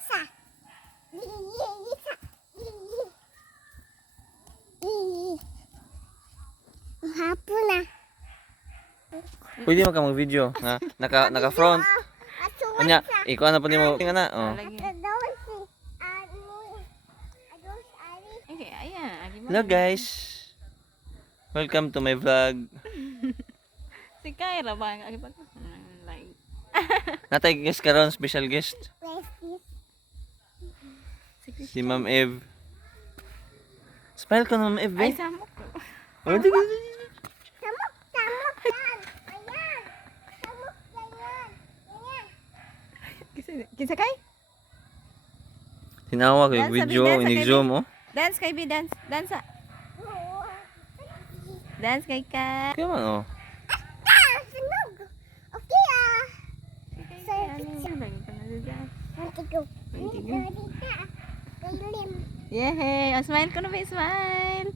Isa. Isa. Hapon na. Pwede mo ka mag-video, ha? Naka-front. Anya, ikaw na po nimo. Tingnan na, oh. Okay, ayan. Hello guys. Welcome to my vlog. Si Kyra ba ang agipag? Like. Natay guest karon, special guest. Si Ma'am Eve. Smile ka na, Ma'am Eve. Ay, Eh. samok ko. Oh, di- Samok yan. Ayan. Samok yan. Ayan. Kinsa kay? Tinawag yung Dance, video, sabi, dance, inig-zoom, oh. Dance kay B, dance. Dance. Dance kay ka. Kaya man, oh. Sunog. Okay ah. Matigo. Matigo. Paglim. Yehey! Oh, smile ko na ba? Smile!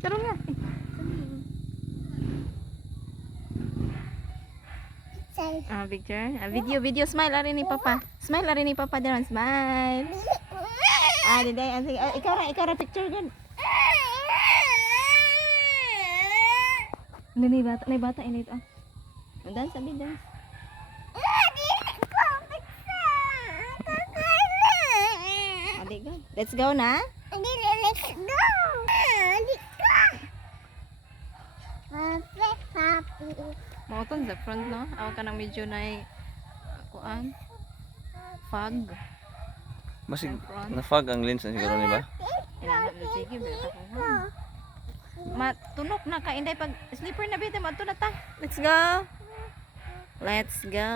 Taro nga. Picture. Video. Smile ari ni Papa. Smile ari ni Papa daron. Smile. Diday. Ikaw ra picture gan. Nay bata ini ito. Dance sabi dance. Let's go na. Let's go. Perfect happy. Mauton sa front no. Awa ka nang medyo na kuan. Fog. Masig, na-fog ang lens na siguro, di ba? Inanap na sige beta ko. Matunok na ka inday pag sleeper na bita mato na ta. Let's go. Let's go.